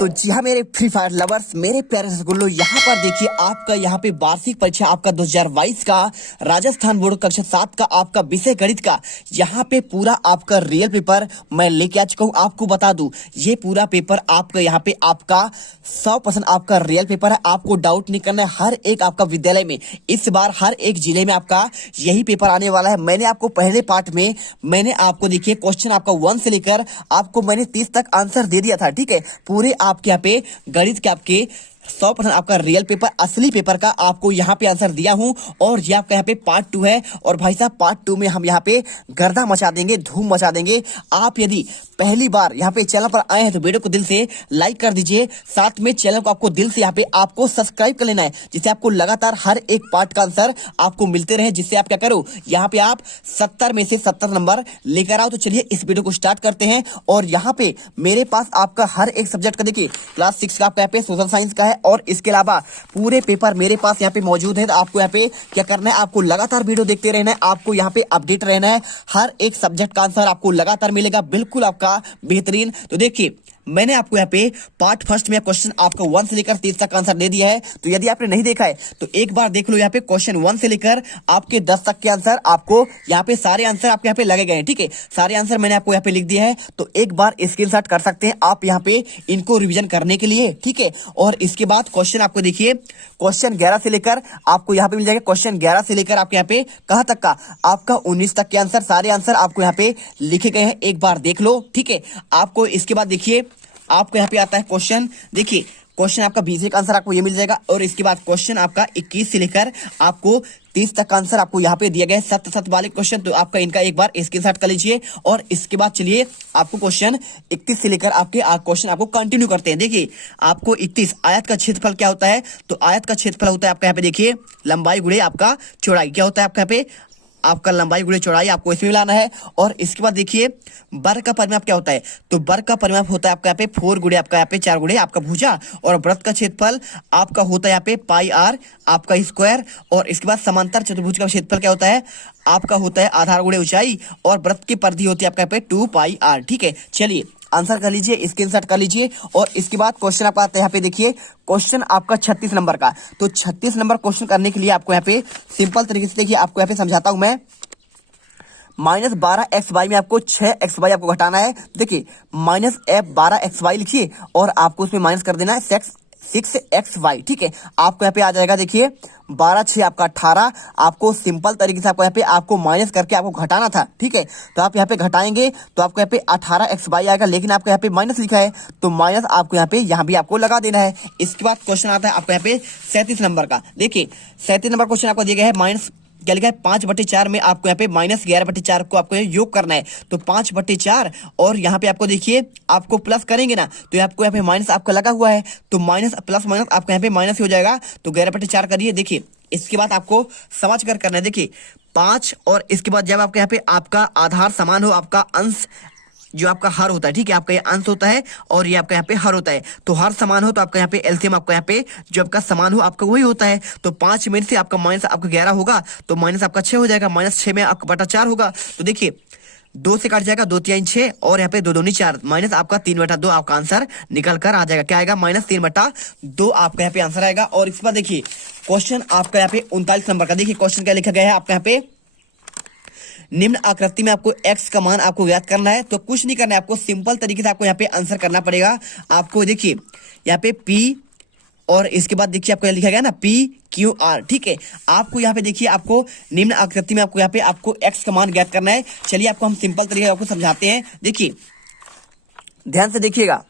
तो जी हाँ मेरे फ्री फायर लवर्स, मेरे प्यारे रसगुल्लो, यहाँ पर देखिए आपका यहाँ पे वार्षिक परीक्षा आपका 2022 का राजस्थान बोर्ड कक्षा 7 का आपका विषय गणित का यहाँ पे पूरा आपका रियल पेपर मैं लेके आ चुका हूँ। आपको बता दूं ये पूरा पेपर आपका यहाँ पे आपका 100% आपका रियल पेपर है। आपको डाउट नहीं करना है। हर एक आपका विद्यालय में इस बार हर एक जिले में आपका यही पेपर आने वाला है। मैंने आपको पहले पार्ट में मैंने आपको देखिए क्वेश्चन आपका 1 से लेकर आपको मैंने 30 तक आंसर दे दिया था। ठीक है, पूरे आपके यहाँ पे गणित के आपके 100% आपका रियल पेपर असली पेपर का आपको यहाँ पे आंसर दिया हूँ। और ये आपका यहाँ पे पार्ट 2 है। और भाई साहब पार्ट 2 में हम यहाँ पे गर्दा मचा देंगे, धूम मचा देंगे। आप यदि पहली बार यहाँ पे चैनल पर आए हैं तो वीडियो को दिल से लाइक कर दीजिए। साथ में चैनल को आपको दिल से यहाँ पे आपको सब्सक्राइब कर लेना है, जिससे आपको लगातार हर एक पार्ट का आंसर आपको मिलते रहे। जिससे आप क्या करो, यहाँ पे आप 70 में से 70 नंबर लेकर आओ। तो चलिए इस वीडियो को स्टार्ट करते हैं। और यहाँ पे मेरे पास आपका हर एक सब्जेक्ट का देखिए क्लास 6 का आपका यहाँ पे सोशल साइंस का है। और इसके अलावा पूरे पेपर मेरे पास यहाँ पे मौजूद है। तो आपको यहाँ पे क्या करना है, आपको लगातार वीडियो देखते रहना है। आपको यहाँ पे अपडेट रहना है। हर एक सब्जेक्ट का आंसर आपको लगातार मिलेगा, बिल्कुल आपका बेहतरीन। तो देखिए मैंने आपको यहाँ पे पार्ट फर्स्ट में क्वेश्चन आपको 1 से लेकर 30 तक आंसर दे दिया है। तो यदि आपने नहीं देखा है तो एक बार देख लो। यहाँ पे क्वेश्चन 1 से लेकर आपके 10 तक के आंसर आपको यहाँ पे सारे आंसर आपके यहाँ पे लगे गए हैं। ठीक है, सारे आंसर मैंने आपको यहाँ पे लिख दिया है। तो एक बार स्क्रीनशॉट कर सकते हैं आप यहाँ पे इनको रिविजन करने के लिए। ठीक है, और इसके बाद क्वेश्चन आपको देखिए क्वेश्चन 11 से लेकर आपको यहाँ पे मिल जाएगा। क्वेश्चन 11 से लेकर आपके यहाँ पे कहाँ तक का आपका 19 तक के आंसर, सारे आंसर आपको यहाँ पे लिखे गए हैं। एक बार देख लो। ठीक है, आपको इसके बाद देखिए आपको यहाँ पे आता है क्वेश्चन, देखिए क्वेश्चन आपका 20 का आंसर आपको ये मिल जाएगा। और इसके बाद क्वेश्चन आपका 21 से लेकर आपको 30 तक का आंसर आपको यहाँ पे दिया गया है। 7 वाले क्वेश्चन, तो आपका इनका एक बार स्क्रीनशॉट कर लीजिए। और इसके बाद चलिए आपको क्वेश्चन 31 से लेकर आपके क्वेश्चन आपको कंटिन्यू करते हैं। देखिए आपको 31 आयत का क्षेत्रफल क्या होता है, तो आयत का क्षेत्रफल होता है आपका यहाँ पे देखिए लंबाई गुणे आपका चौड़ाई। क्या होता है आपका यहाँ पे आपका लंबाई गुणे चौड़ाई, आपको इसमें मिलाना है। और इसके बाद देखिए वर्ग का परिमाप क्या होता है, तो वर्ग का परिमाप होता है आपका यहाँ पे 4 गुणे आपका यहाँ पे 4 गुणे आपका भुजा। और वृत्त का क्षेत्रफल आपका होता है यहाँ पे पाई आर आपका स्क्वायर। और इसके बाद समांतर चतुर्भुज का क्षेत्रफल क्या होता है आपका होता है आधार गुणे ऊंचाई। और वृत्त की परिधि होती है आपका यहाँ पे 2 पाई आर। ठीक है, चलिए आंसर कर लीजिए, स्क्रीनशॉट कर लीजिए। और इसके बाद क्वेश्चन आपका आता है यहाँ पे देखिए क्वेश्चन आपका 36 नंबर का। तो 36 नंबर क्वेश्चन करने के लिए आपको यहाँ पे सिंपल तरीके से देखिए आपको यहाँ पे समझाता हूं मैं। -12xy में आपको 6xy आपको घटाना है। देखिए -12xy लिखिए और आपको उसमें माइनस कर देना है 6xy। ठीक है, आपको यहाँ पे आ जाएगा देखिए 12 6 आपका 18। आपको सिंपल तरीके से आपको यहाँ पे आपको माइनस करके आपको घटाना था। ठीक है, तो आप यहाँ पे घटाएंगे तो आपको यहाँ पे 18xy आएगा। लेकिन आपको यहाँ पे माइनस लिखा है तो माइनस आपको यहाँ भी आपको लगा देना है। इसके बाद क्वेश्चन आता है आपको यहाँ पे 37 नंबर का। देखिए 37 नंबर क्वेश्चन आपको दिया गया है माइनस क्या लिखा है 5/4 में आपको यहाँ पे -11/4 को आपको योग करना है। तो 5/4 और यहाँ पे आपको देखिए आपको प्लस करेंगे ना तो आपको यहाँ पे माइनस आपका लगा हुआ है। तो माइनस प्लस माइनस आपको यहाँ पे माइनस हो जाएगा। तो 11/4 करिए। देखिए इसके बाद आपको समझ कर करना है। देखिए 5 और इसके बाद जब आपके यहाँ पे आपका आधार समान हो, आपका अंश जो आपका हर होता है, ठीक है, आपका ये अंश होता है और ये आपका यहाँ पे हर होता है। तो हर समान हो तो आपका यहाँ पे एलसीएम आपका यहाँ पे जो आपका समान हो आपका वही होता है। तो 5 में से आपका माइनस आपका 11 होगा तो माइनस आपका 6 हो जाएगा। -6 में आपका बटा 4 होगा। तो देखिए 2 से काट जाएगा 2 3 6 और यहाँ पे 2 दूनी 4 माइनस आपका 3/2 आपका आंसर निकल कर आ जाएगा। क्या आएगा -3/2 आपका यहाँ पे आंसर आएगा। और इसके बाद देखिए क्वेश्चन आपका यहाँ पे 39 नंबर का। देखिए क्वेश्चन क्या लिखा गया है आपका यहाँ पे निम्न आकृति में आपको x का मान आपको ज्ञात करना है। तो कुछ नहीं करना है, आपको सिंपल तरीके से आपको यहाँ पे आंसर करना पड़ेगा। आपको देखिए यहाँ पे p और इसके बाद देखिए आपको लिखा गया ना PQR। ठीक है, आपको यहाँ पे देखिए आपको निम्न आकृति में आपको यहाँ पे आपको x का मान ज्ञात करना है। चलिए आपको हम सिंपल तरीके से आपको समझाते हैं। देखिए ध्यान से देखिएगा,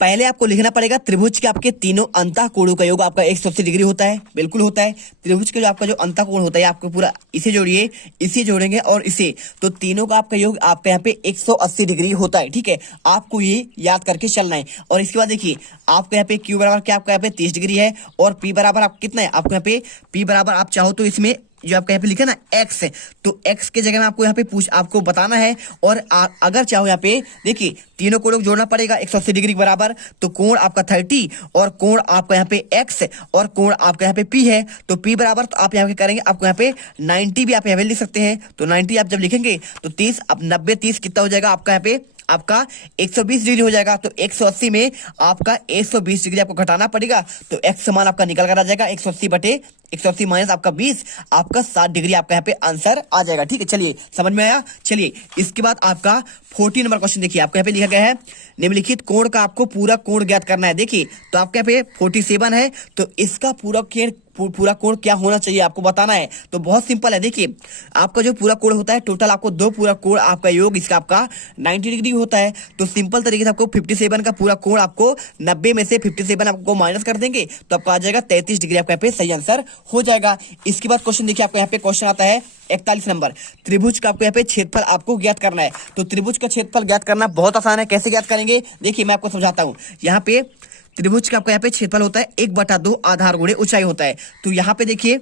पहले आपको लिखना पड़ेगा त्रिभुज के आपके तीनों अंतः कोणों का योग आपका 180 डिग्री होता है। बिल्कुल होता है। त्रिभुज के जो आपका जो अंतः कोण होता है आपको पूरा इसे जोड़िए, इसे जोड़ेंगे और इसे, तो तीनों का आपका योग आपका यहाँ पे 180 डिग्री होता है। ठीक है, आपको ये याद करके चलना है। और इसके बाद देखिए आपको यहाँ पे Q बराबर क्या आपका यहाँ पे 30 डिग्री है। और P बराबर आप कितना है आपको यहाँ पे P बराबर आप चाहो तो इसमें जो आपका यहाँ पे लिखा है ना x है, तो x के जगह में आपको यहाँ पे आपको बताना है। और अगर चाहो यहाँ पे देखिए तीनों कोणों को जोड़ना पड़ेगा 180 डिग्री के बराबर। तो कोण आपका 30 और कोण आपका यहाँ पे x और कोण आपका यहाँ पे p है। तो p बराबर तो आप यहाँ पे करेंगे आपको यहाँ पे 90 भी आप यहाँ पे लिख सकते हैं। तो 90 आप जब लिखेंगे तो 30 अब 90 30 कितना हो जाएगा आपका यहाँ पे आपका 120 डिग्री हो जाएगा। तो 180 में आपका 120 डिग्री आपको घटाना पड़ेगा। तो x समान आपका निकल कर आ जाएगा 180 बटे 180 माइनस आपका 20, आपका 60 डिग्री आपका यहाँ पे आंसर आ जाएगा। ठीक है, चलिए समझ में आया। चलिए इसके बाद आपका 40 नंबर क्वेश्चन देखिए, आपको यहाँ पे लिखा गया है निम्नलिखित कोण का आपको पूरा कोण ज्ञात करना है। देखिए तो आपके यहाँ पे 47 है, तो इसका पूरा कोण क्या होना चाहिए आपको बताना है। तो बहुत सिंपल है, देखिए आपका जो पूरा कोण होता है टोटल आपको दो पूरा कोण आपका योग इसका आपका 90 डिग्री होता है। तो सिंपल तरीके से आपको 57 का पूरा कोण आपको 90 में से 57 आपको माइनस कर देंगे तो आपको आ जाएगा 33 डिग्री, आपका यहाँ पे सही आंसर हो जाएगा। इसके बाद क्वेश्चन देखिए, आपको यहाँ पे क्वेश्चन आता है 41 नंबर, त्रिभुज का आपको यहाँ पे क्षेत्रफल आपको ज्ञात करना है। तो त्रिभुज का क्षेत्रफल ज्ञात करना बहुत आसान है, कैसे ज्ञात करेंगे देखिए मैं आपको समझाता हूँ। यहाँ पे त्रिभुज का आपको यहाँ पे क्षेत्रफल होता है 1/2 आधार गुणे ऊंचाई होता है। तो यहाँ पे देखिए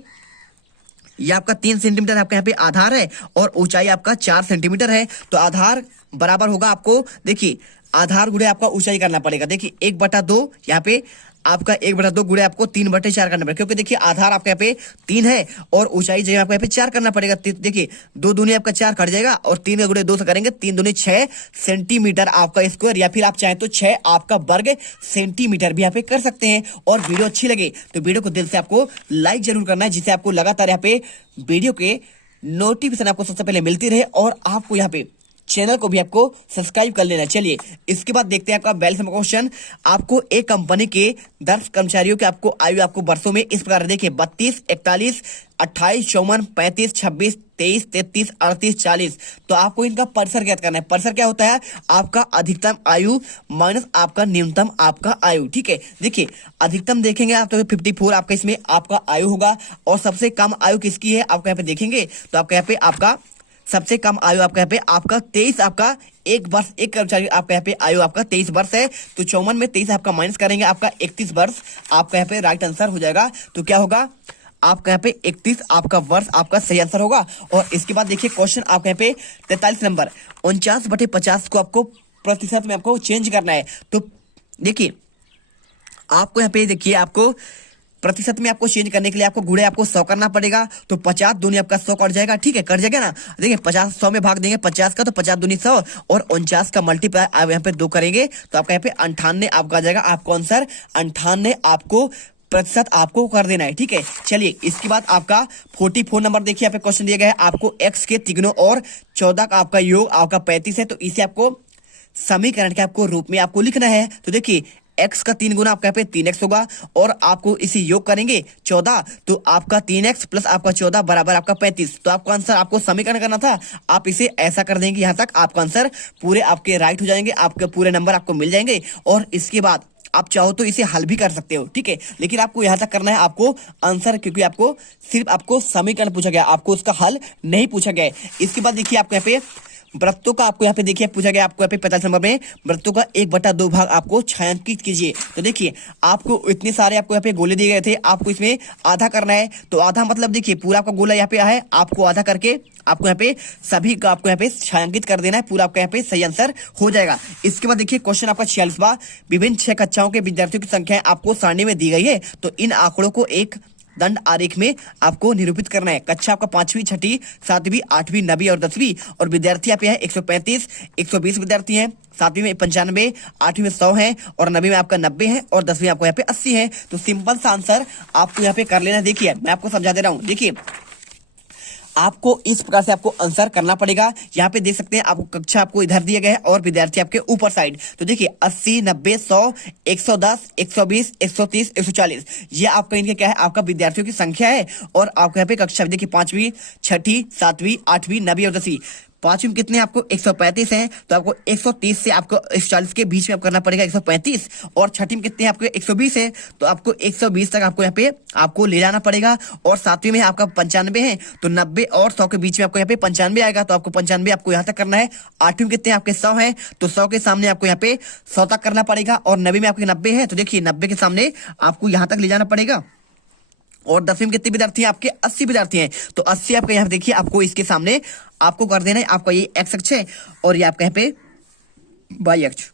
ये आपका 3 सेंटीमीटर आपका यहाँ पे आधार है और ऊंचाई आपका 4 सेंटीमीटर है। तो आधार बराबर होगा आपको, देखिए आधार गुणे आपका ऊंचाई करना पड़ेगा। देखिए 1/2 यहाँ पे आपका 1/2 गुणे आपको 3/4 करना पड़ेगा, क्योंकि देखिए आधार आपके यहाँ पे 3 है और ऊंचाई जो है आपको यहाँ पे 4 करना पड़ेगा। देखिए 2 दूनी आपका 4 कट जाएगा और 3 का गुणे 2 से करेंगे 3 दूनी 6 सेंटीमीटर आपका स्क्वायर, या फिर आप चाहें तो 6 आपका वर्ग सेंटीमीटर भी यहाँ पे कर सकते हैं। और वीडियो अच्छी लगे तो वीडियो को दिल से आपको लाइक जरूर करना है, जिससे आपको लगातार यहाँ पे वीडियो के नोटिफिकेशन आपको सबसे पहले मिलती रहे और आपको यहाँ पे चैनल को भी आपको सब्सक्राइब कर लेना। चलिए इसके बाद देखते हैं आपका 42 नंबर क्वेश्चन, आपको एक कंपनी के 10 कर्मचारियों के आपको आयु आपको वर्षों में इस प्रकार देखिए 32, 41, 28, 54, 35, 26, 23, 33, 38, 40। तो आपको इनका परिसर ज्ञात करना है। परिसर क्या होता है, आपका अधिकतम आयु माइनस आपका न्यूनतम आपका आयु। ठीक है, देखिए अधिकतम देखेंगे आप तो 54 आपका इसमें आपका आयु होगा, और सबसे कम आयु किसकी है आपको यहाँ पे देखेंगे तो आपका यहाँ पे आपका सबसे कम आयु आपका यहाँ पे आपका 23 आपका एक वर्ष, एक कर्मचारी आपका यहाँ पे आयु आपका 23 वर्ष है। तो 54 में 23 आपका माइनस करेंगे आपका 31 वर्ष आपका यहाँ पे राइट आंसर हो जाएगा। तो क्या होगा आपका यहाँ पे 31 आपका वर्ष आपका सही आंसर होगा। और इसके बाद देखिए क्वेश्चन आपका यहाँ पे 43 नंबर 49/50 को आपको प्रतिशत में आपको चेंज करना है। तो देखिए आपको यहाँ पे देखिए आपको प्रतिशत में आपको चेंज करने के लिए आपको गुणे आपको 100 करना पड़ेगा। तो 50 दूनी आपका 100 कट जाएगा। ठीक है, कट जाएगा ना। देखिए 50 100 में भाग देंगे 50 का, तो 50 दूनी 100 और 49 का मल्टीप्लाई आप यहाँ पे 2 करेंगे तो आपका यहाँ पे 98 आपका आ जाएगा। आपको आंसर 98 आपको प्रतिशत आपको कर देना है। ठीक है, चलिए इसके बाद आपका 44 नंबर देखिए, यहाँ पे क्वेश्चन दिया गया है आपको x के तिगुनों और 14 का आपका योग आपका 35 है। तो इसे आपको समीकरण के आपको रूप में आपको लिखना है। तो देखिए x का 3 गुना आपका यहाँ पे 3x होगा और आपको इसे योग करेंगे 14, तो आपका 3x प्लस आपका 14 बराबर आपका 35। तो आपका आंसर आपको समीकरण करना था, आप इसे ऐसा कर देंगे यहाँ तक, आपका आंसर पूरे आपके राइट हो जाएंगे, आपके पूरे नंबर आपको मिल जाएंगे। और इसके बाद आप चाहो तो इसे हल भी कर सकते हो। ठीक है, लेकिन आपको यहाँ तक करना है आपको आंसर, क्योंकि आपको सिर्फ आपको समीकरण पूछा गया, आपको उसका हल नहीं पूछा गया है। इसके बाद देखिए आपको यहाँ पे वृत्तों का आपको यहाँ पे देखिए पूछा गया, आपको यहाँ पे 45 नंबर में वृत्तों का 1/2 भाग आपको छायांकित कीजिए। तो देखिए आपको इतने सारे आपको यहाँ पे गोले दिए गए थे, आपको इसमें आधा करना है। तो आधा मतलब देखिए पूरा आपका गोला यहाँ पे है, आपको आधा करके आपको यहाँ पे सभी का आपको यहाँ पे छायांकित कर देना है, पूरा आपका यहाँ पे सही आंसर हो जाएगा। इसके बाद देखिए क्वेश्चन आपका 46वां, विभिन्न 6 कक्षाओं के विद्यार्थियों की संख्या आपको सारणी में दी गई है। तो इन आंकड़ों को एक दंड आरेख में आपको निरूपित करना है। कक्षा आपका 5वीं, 6ठी, 7वीं, 8वीं, 9वीं और 10वीं, और विद्यार्थी यहाँ पे है 135, 120 विद्यार्थी हैं। 7वीं में 95, 8वीं में 100 है और 9वीं में आपका 90 है और 10वीं में आपको यहाँ पे 80 है। तो सिंपल सा आंसर आपको यहाँ पे कर लेना। देखिए मैं आपको समझा दे रहा हूँ, देखिए आपको इस प्रकार से आपको आंसर करना पड़ेगा। यहाँ पे देख सकते हैं आपको कक्षा आपको इधर दिया गया है और विद्यार्थी आपके ऊपर साइड। तो देखिए 80, 90, 100, 110, 120, 130, 140, ये आपका इनके क्या है आपका विद्यार्थियों की संख्या है। और आपको यहाँ पे कक्षा देखिए 5वीं, 6ठी, 7वीं, 8वीं, 9वीं और 10वीं। 5वीं में कितने आपको 135 हैं, तो आपको 130 से आपको 140 के बीच में आपको करना पड़ेगा 135। और 6ठी में कितने आपको 120 है, तो आपको 120 तक आपको यहाँ पे आपको ले जाना पड़ेगा। और 7वीं में आपका 95 है, तो 90 और 100 के बीच में आपको यहाँ पे 95 आएगा, तो आपको 95 आपको यहाँ तक करना है। 8वीं में कितने आपके 100 है, तो 100 के सामने आपको यहाँ पे 100 तक करना पड़ेगा। और 9वीं में आपके 90 है, तो देखिए 90 के सामने आपको यहाँ तक ले जाना पड़ेगा। और 10वीं में कितने विद्यार्थी हैं आपके 80 विद्यार्थी हैं, तो 80 आपका यहाँ देखिए आपको इसके सामने आपको कर देना है। आपका ये एक्स अक्ष है और ये आपका यहाँ पे वाई अक्ष।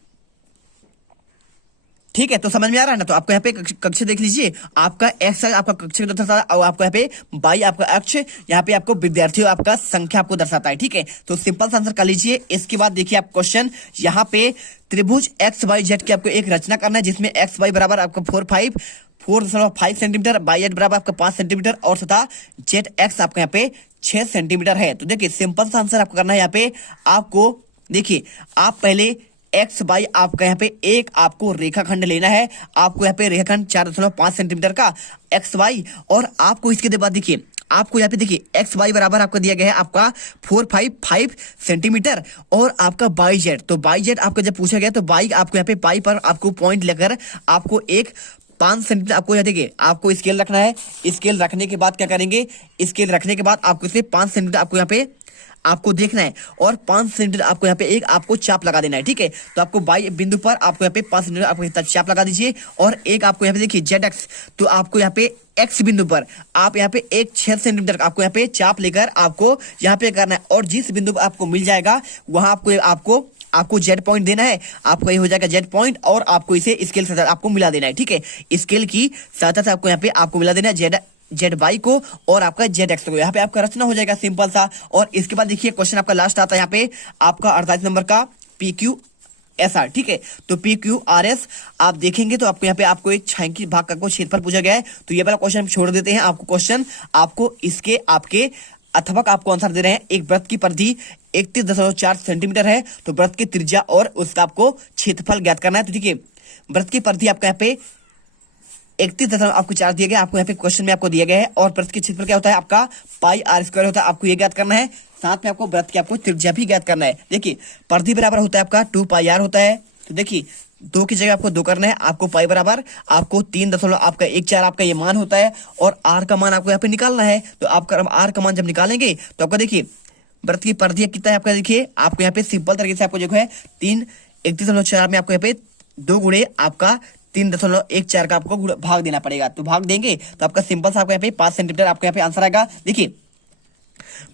ठीक। ठीक है, तो समझ में आ रहा है ना। तो आपको यहाँ पे कक्ष देख लीजिए, आपका एक्स आपका कक्ष को दर्शाता है और आपको यहाँ पे वाई आपका अक्ष, यहाँ पे आपको विद्यार्थियों आपका संख्या आपको दर्शाता है। ठीक है, तो सिंपल सा आंसर कर लीजिए। इसके बाद देखिए आप क्वेश्चन यहाँ पे त्रिभुज एक्स वाई जेड की आपको एक रचना करना है, जिसमें एक्स वाई बराबर आपका 4.5 सेंटीमीटर, वाई जेड बराबर आपका 5 सेंटीमीटर और तथा जेड एक्स आपका यहाँ पे 6 सेंटीमीटर है। तो देखिए सिंपल सा आंसर आपको करना है। यहाँ पे आपको देखिए, आप पहले एक्स वाई आपका यहाँ पे एक आपको रेखाखंड लेना है। आपको यहाँ पे रेखाखंड 4.5 सेंटीमीटर का एक्स वाई, और आपको इसके बाद देखिए आपको यहाँ पे देखिए एक्स वाई बराबर आपको दिया गया है आपका 4.5 सेंटीमीटर और आपका वाई जेड। तो वाई जेड आपको जब पूछा गया तो वाई आपको यहाँ पे पाई पर आपको पॉइंट लेकर आपको एक 5 सेंटीमीटर आपको यहाँ देखिए आपको स्केल रखना है। स्केल रखने के बाद क्या करेंगे, स्केल रखने के बाद आपको इसे 5 सेंटीमीटर आपको यहाँ पे आपको देखना है और 5 सेंटीमीटर आपको यहाँ पे एक आपको चाप लगा देना है। ठीक है, तो आपको वाई बिंदु पर आपको यहाँ पे 5 सेंटीमीटर आपको चाप लगा दीजिए और एक आपको यहाँ पे देखिए जेड एक्स, तो आपको यहाँ पे एक्स बिंदु पर आप यहाँ पे एक 6 सेंटीमीटर आपको यहाँ पे चाप लेकर आपको यहाँ पे करना है और जिस बिंदु पर आपको मिल जाएगा वहां आपको जेड पॉइंट देना है। आपको ये हो जाएगा जेड पॉइंट और आपको इसे स्केल से आपको मिला देना है। ठीक है, स्केल की सहायता से आपको यहाँ पे आपको मिला देना है जेड वाई को और आपका जेड एक्स को। यहाँ पे आपका रचना हो जाएगा सिंपल सा। और इसके बाद देखिए क्वेश्चन आपका लास्ट आता है यहाँ पे आपका 48 नंबर का पी क्यू एस आर। ठीक है, तो पी क्यू आर एस आप देखेंगे तो आपको यहाँ पे आपको एक छायांकित भाग का क्षेत्रफल पूछा गया है। तो ये वाला क्वेश्चन छोड़ देते हैं। आपको क्वेश्चन आपको इसके आपके अथवा आपको आंसर दे रहे हैं। एक वृत्त की परिधि 31.4 सेंटीमीटर है, तो वृत्त की त्रिज्या और उसका आपको क्षेत्रफल ज्ञात करना है। तो देखिए वृत्त की परिधि आपका यहाँ पे 31 आपको 4 दिया गया, आपको यहाँ पे क्वेश्चन में आपको दिया गया है और वृत्त की क्षेत्रफल क्या होता है आपका पाई आर स्क्वायर होता है। आपको ये ज्ञात करना है, साथ में आपको वृत्त की आपको त्रिज्या भी ज्ञात करना है। देखिए परिधि बराबर होता है आपका 2 पाई आर होता है। तो देखिए 2 की जगह आपको 2 करना है, आपको पाई बराबर आपको 3 आपका 1/4 आपका ये मान होता है और आर का मान आपको यहाँ पे निकालना है। तो आपका आर का मान जब निकालेंगे तो आपका देखिए वृत्त की परिधि कितना है आपका, देखिए आपको यहाँ पे सिंपल तरीके से आपको जो है 31.4 में आपको यहाँ पे 2 गुणे आपका 3.14 का आपको भाग देना पड़ेगा। तो भाग देंगे तो आपका सिंपल सा आपको यहाँ पे 5 सेंटीमीटर आपको यहाँ पे आंसर आएगा। देखिए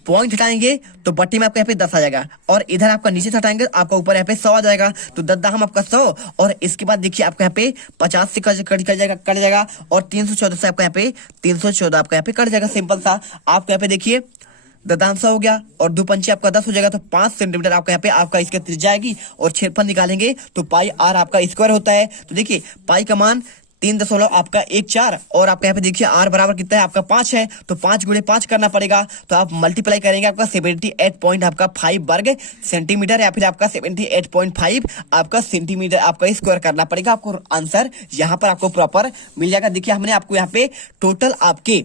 पॉइंट हटाएंगे तो बट्टी में आपको यहाँ पे 10 आ जाएगा और इधर आपका नीचे से हटाएंगे आपका ऊपर यहाँ पे 100 आ जाएगा। तो 10 दाम आपका 100 और इसके बाद देखिए आपको यहाँ पे 50 से कट जाएगा और 314 से आपको यहाँ पे 314 आपका यहाँ पे कट जाएगा। सिंपल सा आपको यहाँ पे देखिए ददांशा हो गया और 2 पंचे आपका 10 हो जाएगा। तो 5 सेंटीमीटर आपका यहाँ पे आपका इसका त्रिज्या आएगी और क्षेत्रफल निकालेंगे तो पाई आर आपका स्क्वायर होता है। तो देखिए पाई का मान 3 आपका 1/4 और आपका यहाँ पे देखिए आर बराबर कितना है आपका 5 है। तो 5 गुणे 5 करना पड़ेगा। तो आप मल्टीप्लाई करेंगे आपका 78.5 वर्ग सेंटीमीटर या फिर आपका 78.5 आपका सेंटीमीटर आपका स्क्वायर करना पड़ेगा। आपको आंसर यहाँ पर आपको प्रॉपर मिल जाएगा। देखिए हमने आपको यहाँ पे टोटल आपके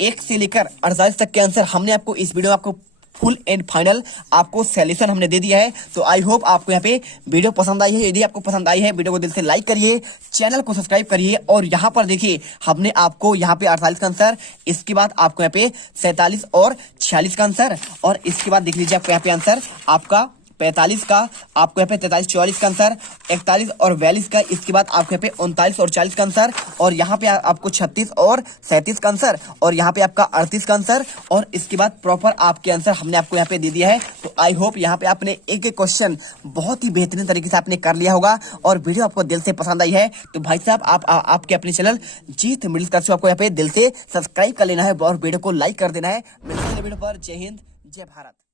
1 से लेकर 48 तक के आंसर हमने आपको इस वीडियो में आपको फुल एंड फाइनल आपको सॉल्यूशन हमने दे दिया है। तो आई होप आपको यहाँ पे वीडियो पसंद आई है। यदि आपको पसंद आई है वीडियो को दिल से लाइक करिए, चैनल को सब्सक्राइब करिए और यहाँ पर देखिए हमने आपको यहाँ पे 48 का आंसर, इसके बाद आपको यहाँ पे 47 और 46 का आंसर और इसके बाद देख लीजिए आपको यहाँ पे आंसर आपका 45 का, आपको यहाँ पे 43-44 का आंसर, 41 और 42 का, इसके बाद आपको यहाँ पे 39 और 40 का आंसर और यहाँ पे आपको 36 और 37 का आंसर और यहाँ पे आपका 38 का आंसर और इसके बाद प्रॉपर आपके आंसर हमने आपको यहाँ पे दे दिया है। तो आई होप यहाँ पे आपने एक एक क्वेश्चन बहुत ही बेहतरीन तरीके से आपने कर लिया होगा और वीडियो आपको दिल से पसंद आई है। तो भाई साहब आपके अपने चैनल जीत मिडिल क्लास आपको यहाँ पे दिल से सब्सक्राइब कर लेना है और वीडियो को लाइक कर देना है। मिलते हैं वीडियो पर। जय हिंद, जय भारत।